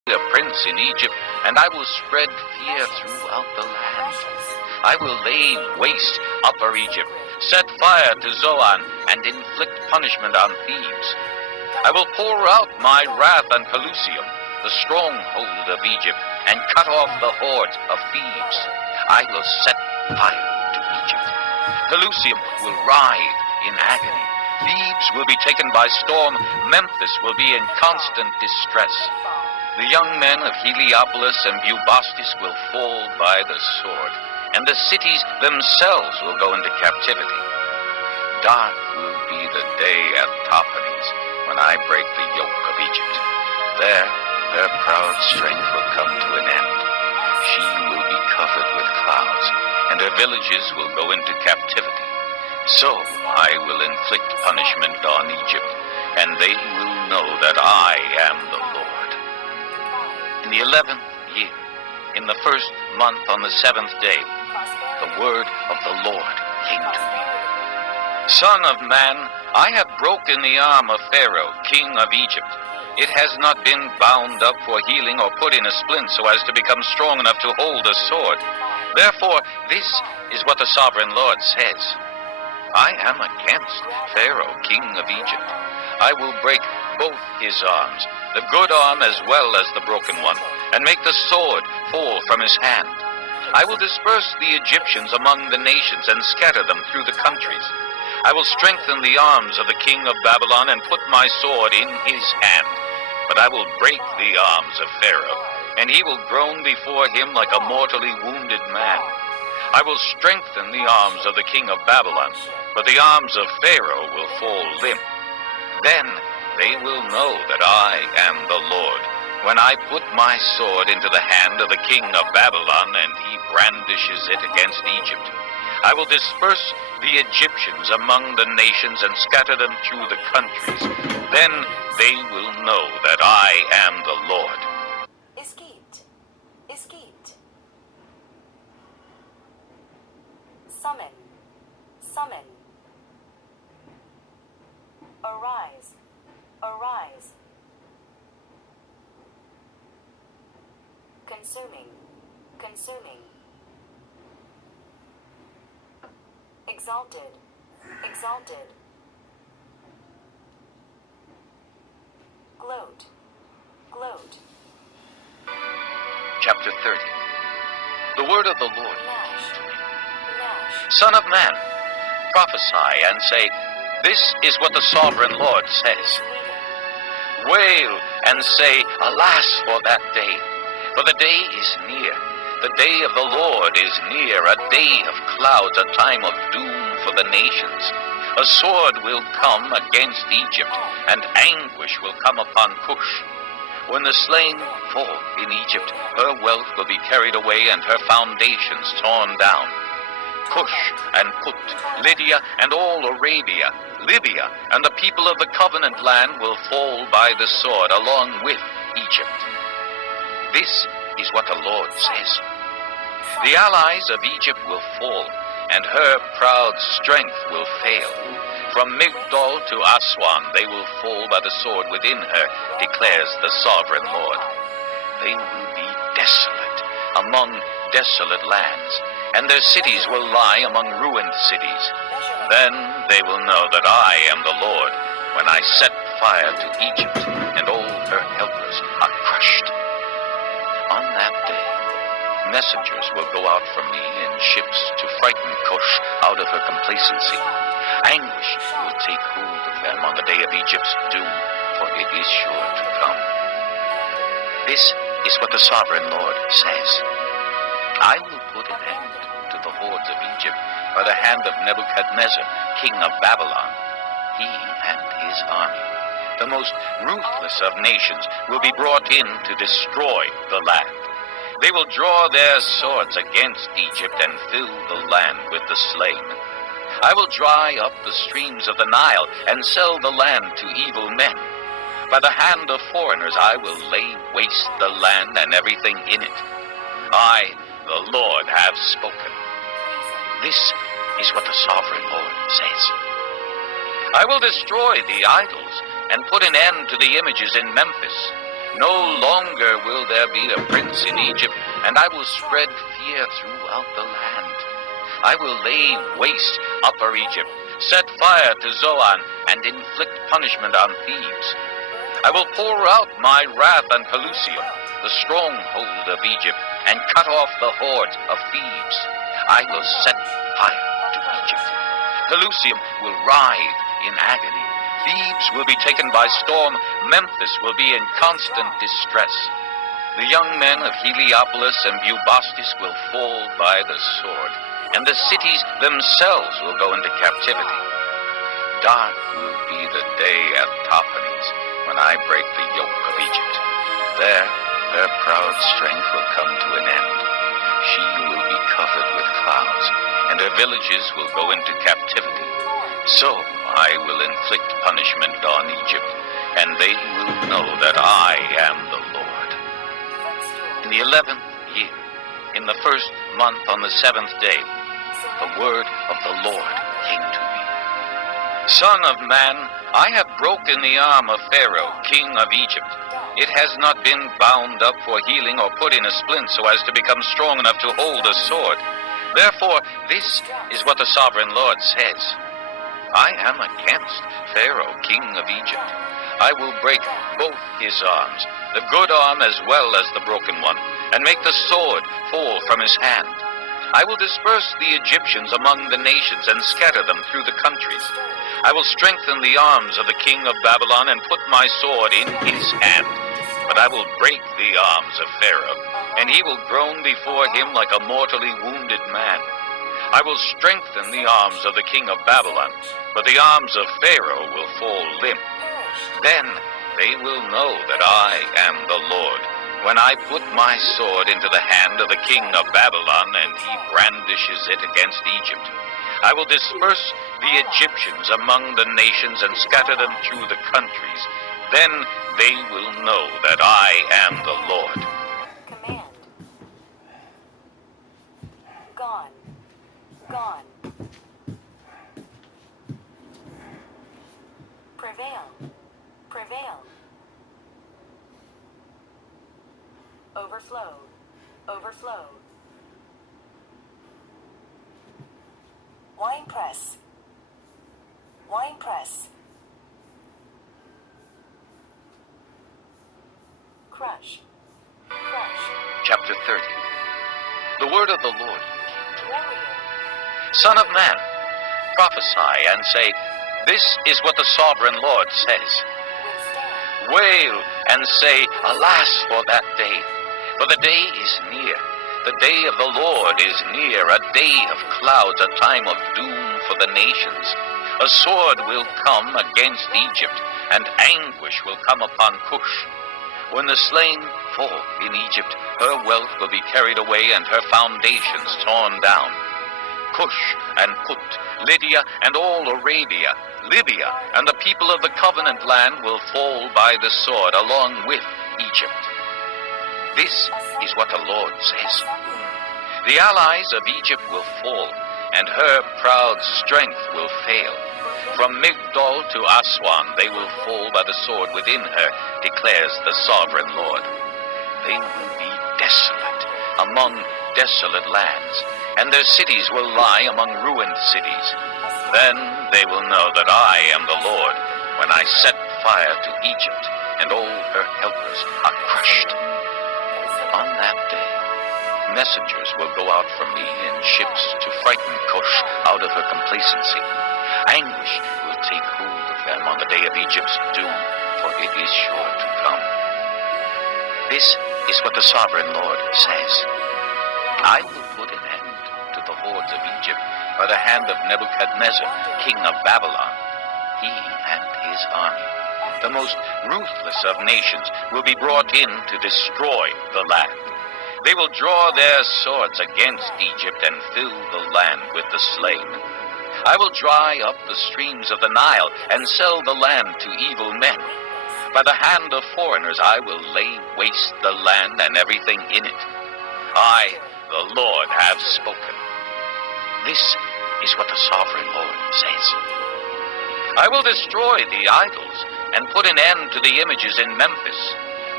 a prince in Egypt, and I will spread fear throughout the land. I will lay waste Upper Egypt, set fire to Zoan, and inflict punishment on Thebes. I will pour out my wrath on Pelusium, the stronghold of Egypt, and cut off the hordes of Thebes. I will set fire to Egypt. Pelusium will writhe in agony. Thebes will be taken by storm. Memphis will be in constant distress. The young men of Heliopolis and Bubastis will fall by the sword, and the cities themselves will go into captivity. Dark will be the day at Tahpanhes, when I break the yoke of Egypt. There, her proud strength will come to an end. She will be covered with clouds, and her villages will go into captivity. So I will inflict punishment on Egypt, and they will know that I am the Lord. In the 11th year, in the first month on the 7th day, the word of the Lord came to me. Son of man, I have broken the arm of Pharaoh, king of Egypt. It has not been bound up for healing or put in a splint so as to become strong enough to hold a sword. Therefore, this is what the sovereign Lord says. I am against Pharaoh, king of Egypt. I will break both his arms, the good arm as well as the broken one, and make the sword fall from his hand. I will disperse the Egyptians among the nations and scatter them through the countries. I will strengthen the arms of the king of Babylon and put my sword in his hand. But I will break the arms of Pharaoh, and he will groan before him like a mortally wounded man. I will strengthen the arms of the king of Babylon, but the arms of Pharaoh will fall limp. Then they will know that I am the Lord, when I put my sword into the hand of the king of Babylon, and he brandishes it against Egypt. I will disperse the Egyptians among the nations and scatter them through the countries. Then they will know that I am the Lord. Escaped. Escaped. Summon. Summon. Arise. Arise. Consuming. Consuming. Exalted. Exalted. Gloat. Gloat. Chapter 30. The word of the Lord Lash. came to me. Lash. Son of man, prophesy and say, this is what the sovereign Lord says. Wail and say, alas for that day, for the day is near. The day of the Lord is near, a day of clouds, a time of doom for the nations. A sword will come against Egypt, and anguish will come upon Cush. When the slain fall in Egypt, her wealth will be carried away and her foundations torn down. Cush and Put, Lydia and all Arabia, Libya and the people of the covenant land will fall by the sword along with Egypt. This is what the Lord says. The allies of Egypt will fall, and her proud strength will fail. From Migdol to Aswan they will fall by the sword within her, declares the sovereign Lord. They will be desolate among desolate lands, and their cities will lie among ruined cities. Then they will know that I am the Lord, when I set fire to Egypt, and all her helpers are crushed. On that day, messengers will go out from me in ships to frighten Cush out of her complacency. Anguish will take hold of them on the day of Egypt's doom, for it is sure to come. This is what the sovereign Lord says. I will put an end to the hordes of Egypt by the hand of Nebuchadnezzar, king of Babylon. He and his army, the most ruthless of nations, will be brought in to destroy the land. They will draw their swords against Egypt and fill the land with the slain. I will dry up the streams of the Nile and sell the land to evil men. By the hand of foreigners I will lay waste the land and everything in it. I, the Lord, have spoken. This is what the sovereign Lord says. I will destroy the idols and put an end to the images in Memphis. No longer will there be a prince in Egypt, and I will spread fear throughout the land. I will lay waste Upper Egypt, set fire to Zoan, and inflict punishment on Thebes. I will pour out my wrath on Pelusium, the stronghold of Egypt, and cut off the hordes of Thebes. I will set fire to Egypt. Pelusium will writhe in agony. Thebes will be taken by storm. Memphis will be in constant distress. The young men of Heliopolis and Bubastis will fall by the sword, and the cities themselves will go into captivity. Dark will be the day at Tophanes, when I break the yoke of Egypt. There, her proud strength will come to an end. She will be covered with clouds, and her villages will go into captivity. So I will inflict punishment on Egypt, and they will know that I am the Lord. In the 11th year, in the first month on the 7th day, the word of the Lord came to me. Son of man, I have broken the arm of Pharaoh, king of Egypt. It has not been bound up for healing or put in a splint so as to become strong enough to hold a sword. Therefore, this is what the sovereign Lord says. I am against Pharaoh, king of Egypt. I will break both his arms, the good arm as well as the broken one, and make the sword fall from his hand. I will disperse the Egyptians among the nations and scatter them through the countries. I will strengthen the arms of the king of Babylon and put my sword in his hand. But I will break the arms of Pharaoh, and he will groan before him like a mortally wounded man. I will strengthen the arms of the king of Babylon, but the arms of Pharaoh will fall limp. Then they will know that I am the Lord, when I put my sword into the hand of the king of Babylon, and he brandishes it against Egypt. I will disperse the Egyptians among the nations and scatter them through the countries. Then they will know that I am the Lord. Command. Gone. Gone. Prevail. Prevail. Overflow. Overflow. Wine press. Wine press. Crush. Crush. Chapter 30. The word of the Lord came to me. Warrior. Son of man, prophesy and say, this is what the sovereign Lord says. Withstand. Wail and say, alas for that day, for the day is near. The day of the Lord is near, a day of clouds, a time of doom for the nations. A sword will come against Egypt, and anguish will come upon Cush. When the slain fall in Egypt, her wealth will be carried away and her foundations torn down. Cush and Put, Lydia and all Arabia, Libya and the people of the covenant land will fall by the sword along with Egypt. This is what the Lord says. The allies of Egypt will fall, and her proud strength will fail. From Migdol to Aswan they will fall by the sword within her, declares the sovereign Lord. They will be desolate among desolate lands, and their cities will lie among ruined cities. Then they will know that I am the Lord, when I set fire to Egypt, and all her helpers are crushed. On that day, messengers will go out from me in ships to frighten Cush out of her complacency. Anguish will take hold of them on the day of Egypt's doom, for it is sure to come. This is what the sovereign Lord says. I will put an end to the hordes of Egypt by the hand of Nebuchadnezzar, king of Babylon. He and his army, the most ruthless of nations, will be brought in to destroy the land. They will draw their swords against Egypt and fill the land with the slain. I will dry up the streams of the Nile and sell the land to evil men. By the hand of foreigners I will lay waste the land and everything in it. I, the Lord, have spoken. This is what the sovereign Lord says. I will destroy the idols and put an end to the images in Memphis.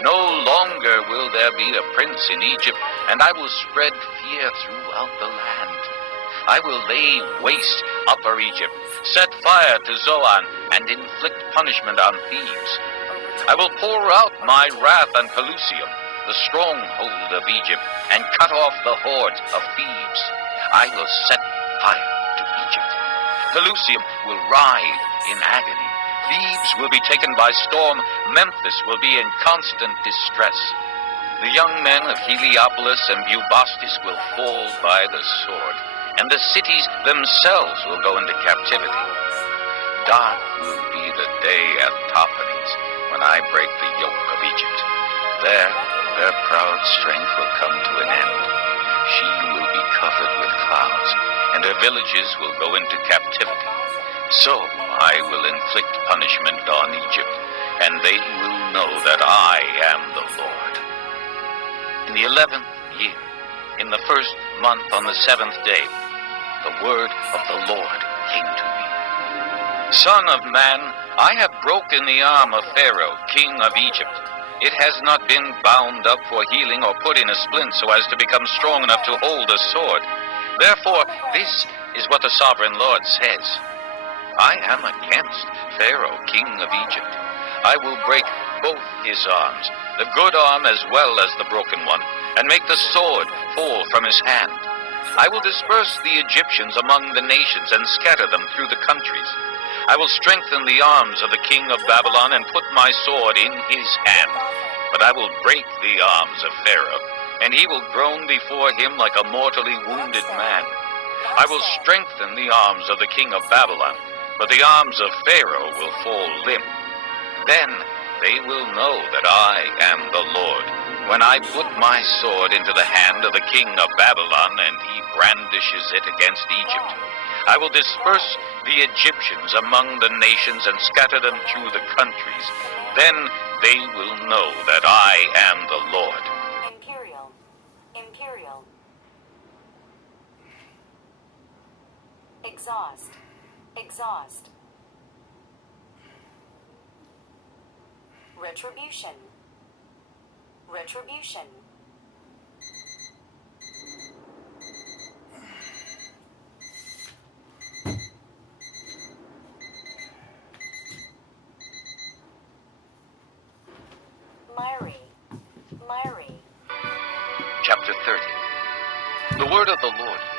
No longer will there be a prince in Egypt, and I will spread fear throughout the land. I will lay waste Upper Egypt, set fire to Zoan, and inflict punishment on Thebes. I will pour out my wrath on Pelusium, the stronghold of Egypt, and cut off the hordes of Thebes. I will set fire to Egypt. Pelusium will writhe in agony. Thebes will be taken by storm. Memphis will be in constant distress. The young men of Heliopolis and Bubastis will fall by the sword, and the cities themselves will go into captivity. Dark will be the day at Tahpanhes, when I break the yoke of Egypt. There, their proud strength will come to an end. She will be covered with clouds, and her villages will go into captivity. So I will inflict punishment on Egypt, and they will know that I am the Lord. In the 11th year, in the first month on the 7th day, the word of the Lord came to me. Son of man, I have broken the arm of Pharaoh, king of Egypt. It has not been bound up for healing or put in a splint so as to become strong enough to hold a sword. Therefore, this is what the sovereign Lord says. I am against Pharaoh, king of Egypt. I will break both his arms, the good arm as well as the broken one, and make the sword fall from his hand. I will disperse the Egyptians among the nations and scatter them through the countries. I will strengthen the arms of the king of Babylon and put my sword in his hand. But I will break the arms of Pharaoh, and he will groan before him like a mortally wounded man. I will strengthen the arms of the king of Babylon, but the arms of Pharaoh will fall limp. Then they will know that I am the Lord, when I put my sword into the hand of the king of Babylon, and he brandishes it against Egypt. I will disperse the Egyptians among the nations and scatter them through the countries. Then they will know that I am the Lord. Imperial. Exhaust. Retribution. Myri. Chapter 30. The word of the Lord